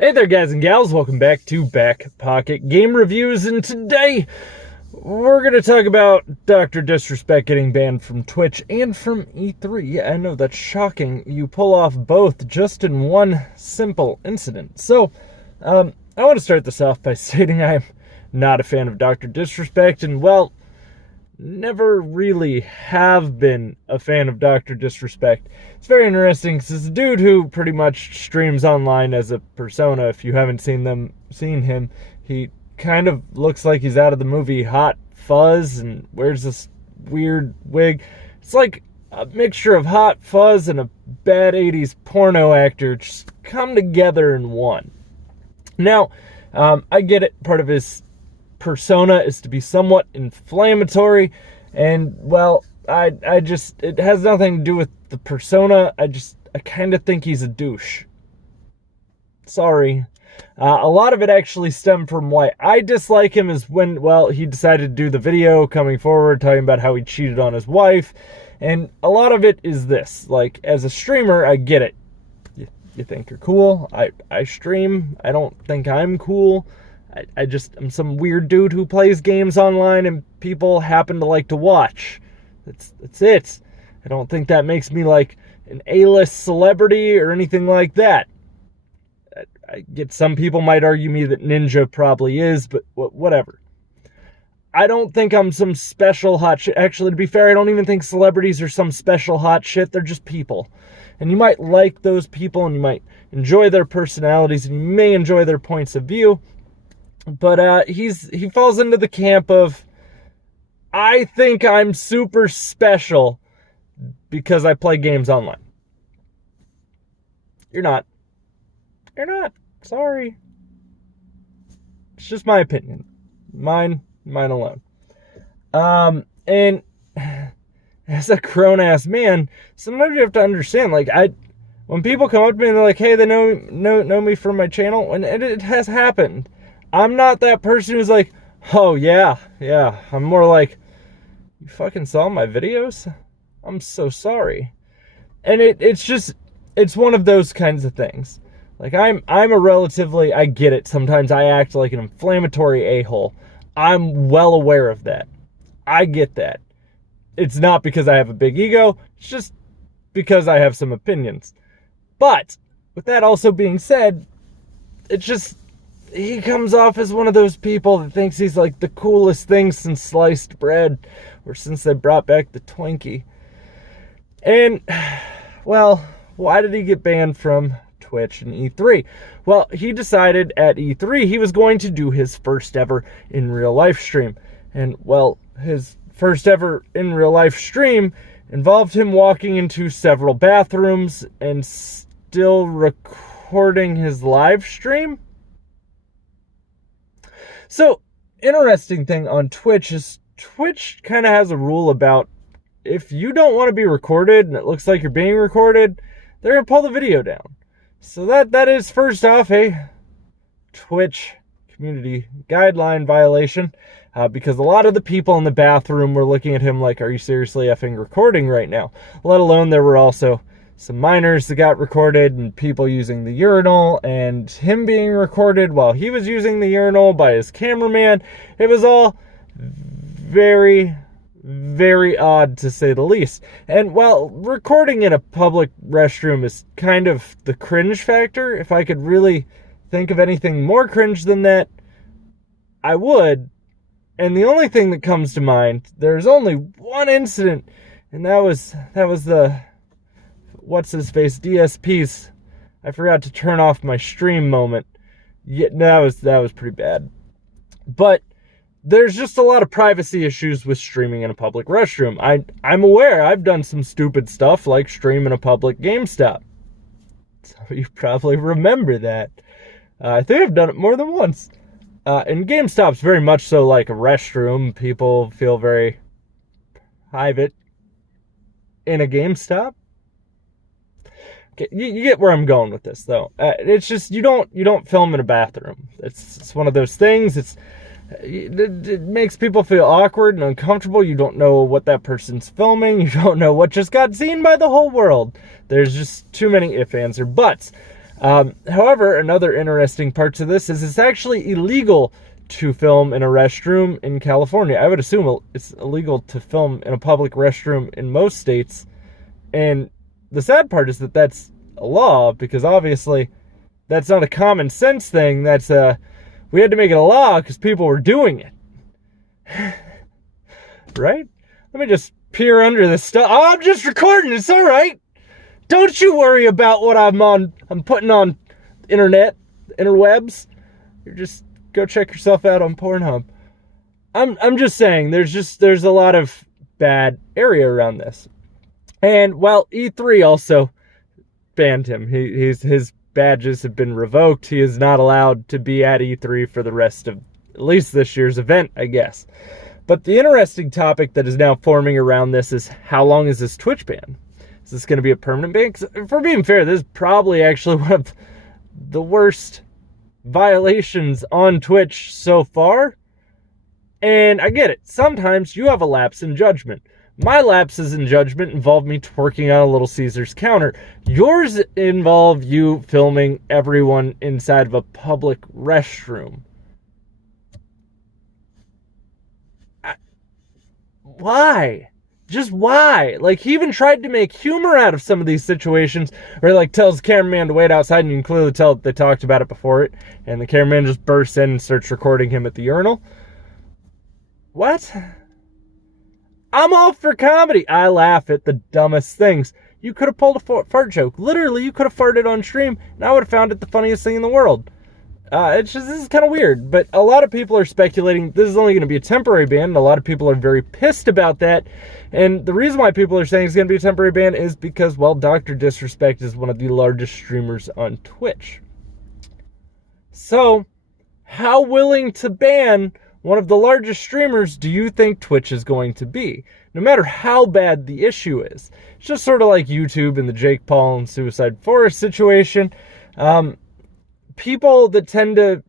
Hey there guys and gals, welcome back to Back Pocket Game Reviews, and today we're going to talk about Dr. Disrespect getting banned from Twitch and from E3. I know that's shocking. You pull off both just in one simple incident. So, I want to start this off by stating I'm not a fan of Dr. Disrespect, and well, never really have been a fan of Dr. Disrespect. It's very interesting because it's a dude who pretty much streams online as a persona. If you haven't seen him, he kind of looks like he's out of the movie Hot Fuzz and wears this weird wig. It's like a mixture of Hot Fuzz and a bad 80s porno actor just come together in one. Now, I get it. Part of his persona is to be somewhat inflammatory, and well, I just, it has nothing to do with the persona. I kind of think he's a douche. Sorry. A lot of it actually stemmed from why I dislike him is when, well, he decided to do the video coming forward talking about how he cheated on his wife, and a lot of it is this, like, as a streamer, I get it. You think you're cool. I stream. I don't think I'm cool. I'm some weird dude who plays games online and people happen to like to watch. That's it. I don't think that makes me like an A-list celebrity or anything like that. I get some people might argue me that Ninja probably is, but whatever. I don't think I'm some special hot shit. Actually, to be fair, I don't even think celebrities are some special hot shit. They're just people. And you might like those people and you might enjoy their personalities and you may enjoy their points of view. But he falls into the camp of, I think I'm super special because I play games online. You're not. You're not. Sorry. It's just my opinion. Mine alone. And as a grown-ass man, sometimes you have to understand, like, when people come up to me and they're like, hey, they know me from my channel, and it has happened. I'm not that person who's like, oh, yeah. I'm more like, you fucking saw my videos? I'm so sorry. And it's one of those kinds of things. Like, I'm a relatively, I get it. Sometimes I act like an inflammatory a-hole. I'm well aware of that. I get that. It's not because I have a big ego. It's just because I have some opinions. But, with that also being said, he comes off as one of those people that thinks he's like the coolest thing since sliced bread, or since they brought back the Twinkie. And, well, why did he get banned from Twitch and E3? Well, he decided at E3 he was going to do his first ever in real life stream. And, well, his first ever in real life stream involved him walking into several bathrooms and still recording his live stream. So, interesting thing on Twitch is Twitch kind of has a rule about if you don't want to be recorded and it looks like you're being recorded, they're going to pull the video down. So that is, first off, a Twitch community guideline violation, because a lot of the people in the bathroom were looking at him like, are you seriously effing recording right now? Let alone there were also some minors that got recorded and people using the urinal and him being recorded while he was using the urinal by his cameraman. It was all very, very odd, to say the least. And while recording in a public restroom is kind of the cringe factor, if I could really think of anything more cringe than that, I would. And the only thing that comes to mind, there's only one incident, and that was the what's-his-face, DSP's, I forgot to turn off my stream moment. Yeah, that was pretty bad. But there's just a lot of privacy issues with streaming in a public restroom. I'm aware I've done some stupid stuff like stream in a public GameStop. So you probably remember that. I think I've done it more than once. And GameStop's very much so like a restroom. People feel very private in a GameStop. You get where I'm going with this, though. It's just you don't film in a bathroom. It's one of those things. It makes people feel awkward and uncomfortable. You don't know what that person's filming. You don't know what just got seen by the whole world. There's just too many ifs, ands, or buts. However, another interesting part to this is it's actually illegal to film in a restroom in California. I would assume it's illegal to film in a public restroom in most states. And the sad part is that that's a law, because obviously that's not a common sense thing. We had to make it a law because people were doing it. Right? Let me just peer under this stuff. Oh, I'm just recording. It's all right. Don't you worry about what I'm putting on interwebs. You just go check yourself out on Pornhub. I'm just saying there's a lot of bad area around this. And well, E3 also banned him. His badges have been revoked. He is not allowed to be at E3 for the rest of at least this year's event, I guess. But the interesting topic that is now forming around this is, how long is this Twitch ban? Is this going to be a permanent ban? 'Cause if we're being fair, this is probably actually one of the worst violations on Twitch so far. And I get it. Sometimes you have a lapse in judgment. My lapses in judgment involve me twerking on a Little Caesars counter. Yours involve you filming everyone inside of a public restroom. Why? Just why? Like, he even tried to make humor out of some of these situations, where he, like, tells the cameraman to wait outside, and you can clearly tell that they talked about it before it, and the cameraman just bursts in and starts recording him at the urinal. What? I'm all for comedy. I laugh at the dumbest things. You could have pulled a fart joke. Literally, you could have farted on stream, and I would have found it the funniest thing in the world. This is kind of weird, but a lot of people are speculating this is only going to be a temporary ban, and a lot of people are very pissed about that. And the reason why people are saying it's going to be a temporary ban is because, well, Dr. Disrespect is one of the largest streamers on Twitch. So, how willing to ban one of the largest streamers do you think Twitch is going to be? No matter how bad the issue is. It's just sort of like YouTube and the Jake Paul and Suicide Forest situation. People that tend to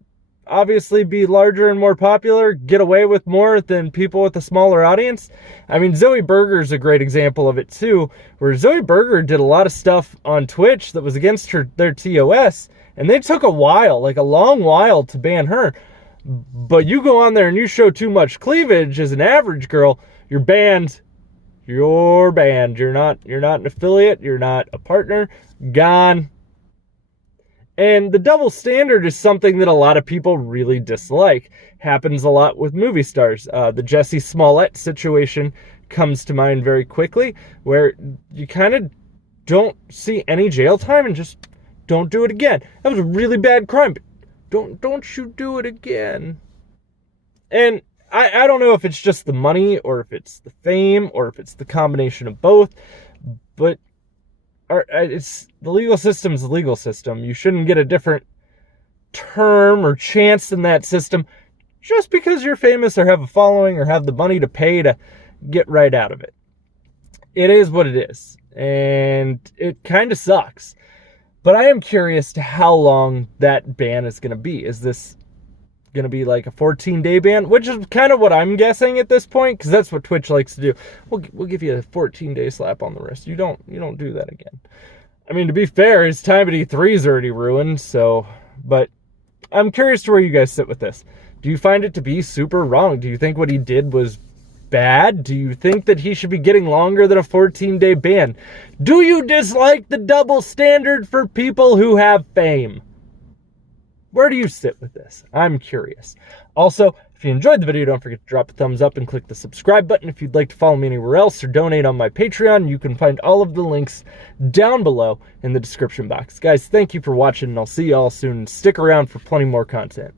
obviously be larger and more popular get away with more than people with a smaller audience. I mean, Zoe Berger is a great example of it too, where Zoe Berger did a lot of stuff on Twitch that was against their TOS, and they took a while, like a long while, to ban her. But you go on there and you show too much cleavage as an average girl, you're banned. You're banned. You're not an affiliate. You're not a partner. Gone. And the double standard is something that a lot of people really dislike. Happens a lot with movie stars. The Jussie Smollett situation comes to mind very quickly, where you kind of don't see any jail time and just don't do it again. That was a really bad crime, but don't you do it again. And I don't know if it's just the money, or if it's the fame, or if it's the combination of both, but it's the legal system's the legal system. You shouldn't get a different term or chance in that system just because you're famous or have a following or have the money to pay to get right out of it. It is what it is, and it kind of sucks. But I am curious to how long that ban is going to be. Is this going to be like a 14-day ban, which is kind of what I'm guessing at this point, because that's what Twitch likes to do. We'll give you a 14-day slap on the wrist. You don't do that again. I mean, to be fair, his time at E3 is already ruined. So, but I'm curious to where you guys sit with this. Do you find it to be super wrong? Do you think what he did was bad? Do you think that he should be getting longer than a 14-day ban? Do you dislike the double standard for people who have fame? Where do you sit with this? I'm curious. Also, if you enjoyed the video, don't forget to drop a thumbs up and click the subscribe button. If you'd like to follow me anywhere else or donate on my Patreon, you can find all of the links down below in the description box. Guys, thank you for watching, and I'll see you all soon. Stick around for plenty more content.